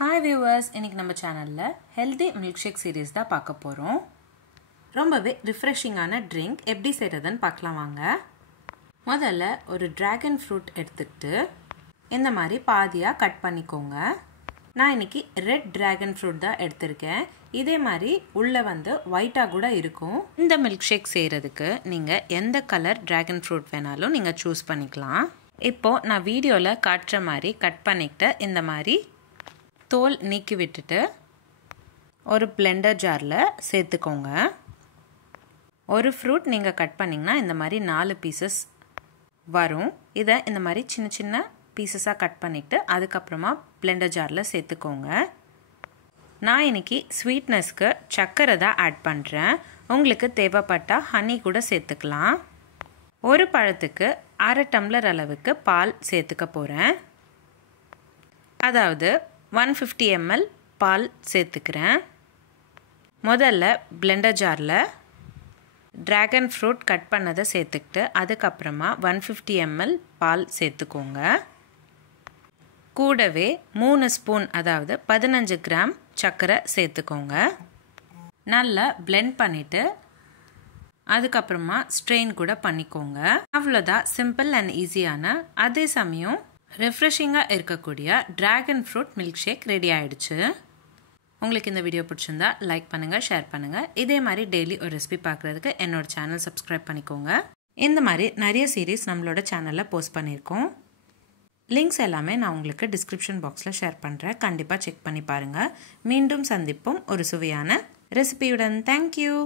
Hi viewers, இன்னைக்கு நம்ம சேனல்ல healthy milkshake series தான் பார்க்க போறோம். ரொம்பவே ரிஃப்ரெஷிங்கான ட்ரிங்க் எப்படி செய்யறதுன்னு பார்க்கலாம் வாங்க. முதல்ல ஒரு டிராகன் ஃப்ரூட் எடுத்துக்கிட்டு இந்த மாதிரி பாதியா கட் பண்ணிக்கோங்க. நான் இன்னைக்கு ரெட் டிராகன் ஃப்ரூட் தான் எடுத்திருக்கேன். இதே மாதிரி உள்ள வந்து ஒயிட்டா கூட இருக்கும். இந்த மில்க் ஷேக் செய்யறதுக்கு நீங்க எந்த கலர் டிராகன் ஃப்ரூட் வேணாலும் நீங்க சூஸ் பண்ணிக்கலாம். இப்போ நான் வீடியோல காட்டுற மாதிரி கட் பண்ணிட்டு இந்த மாதிரி தோல் நீக்கி விட்டுட்டு ஒரு பிளெண்டர் ஜாரில் சேர்த்துக்கோங்க. ஒரு ஃப்ரூட் நீங்கள் கட் பண்ணிங்கன்னா இந்த மாதிரி 4 பீசஸ் வரும். இதை இந்த மாதிரி சின்ன சின்ன பீசஸாக கட் பண்ணிவிட்டு அதுக்கப்புறமா பிளெண்டர் ஜாரில் சேர்த்துக்கோங்க. நான் இன்னைக்கு ஸ்வீட்னஸ்க்கு சர்க்கரை தான் ஆட் பண்ணுறேன். உங்களுக்கு தேவைப்பட்டால் ஹனி கூட சேர்த்துக்கலாம். ஒரு பழத்துக்கு 1/2 டம்ளர் அளவுக்கு பால் சேர்த்துக்க போகிறேன். அதாவது 150 ml பால் சேர்த்துக்கிறேன். முதல்ல பிளெண்டர் ஜாரில் டிராகன் ஃப்ரூட் கட் பண்ணதை சேர்த்துக்கிட்டு அதுக்கப்புறமா 150 ml பால் சேர்த்துக்கோங்க. கூடவே 3 ஸ்பூன் அதாவது 15 கிராம் சர்க்கரை சேர்த்துக்கோங்க. நல்லா பிளெண்ட் பண்ணிவிட்டு அதுக்கப்புறமா ஸ்ட்ரெயின் கூட பண்ணிக்கோங்க. அவ்வளோதான், சிம்பிள் அண்ட் ஈஸியான அதே சமயம் ரெஃப்ரெஷிங்காக இருக்கக்கூடிய dragon fruit milk shake ready ஆகிடுச்சு. உங்களுக்கு இந்த வீடியோ பிடிச்சிருந்தா லைக் பண்ணுங்கள், ஷேர் பண்ணுங்கள். இதே மாதிரி டெய்லி ஒரு ரெசிபி பார்க்குறதுக்கு என்னோட சேனல் சப்ஸ்கிரைப் பண்ணிக்கோங்க. இந்த மாதிரி நிறைய சீரீஸ் நம்மளோட சேனலில் போஸ்ட் பண்ணியிருக்கோம். லிங்க்ஸ் எல்லாமே நான் உங்களுக்கு டிஸ்கிரிப்ஷன் பாக்ஸில் ஷேர் பண்ணுறேன். கண்டிப்பாக செக் பண்ணி பாருங்கள். மீண்டும் சந்திப்போம் ஒரு சுவையான ரெசிபியுடன். தேங்க்யூ.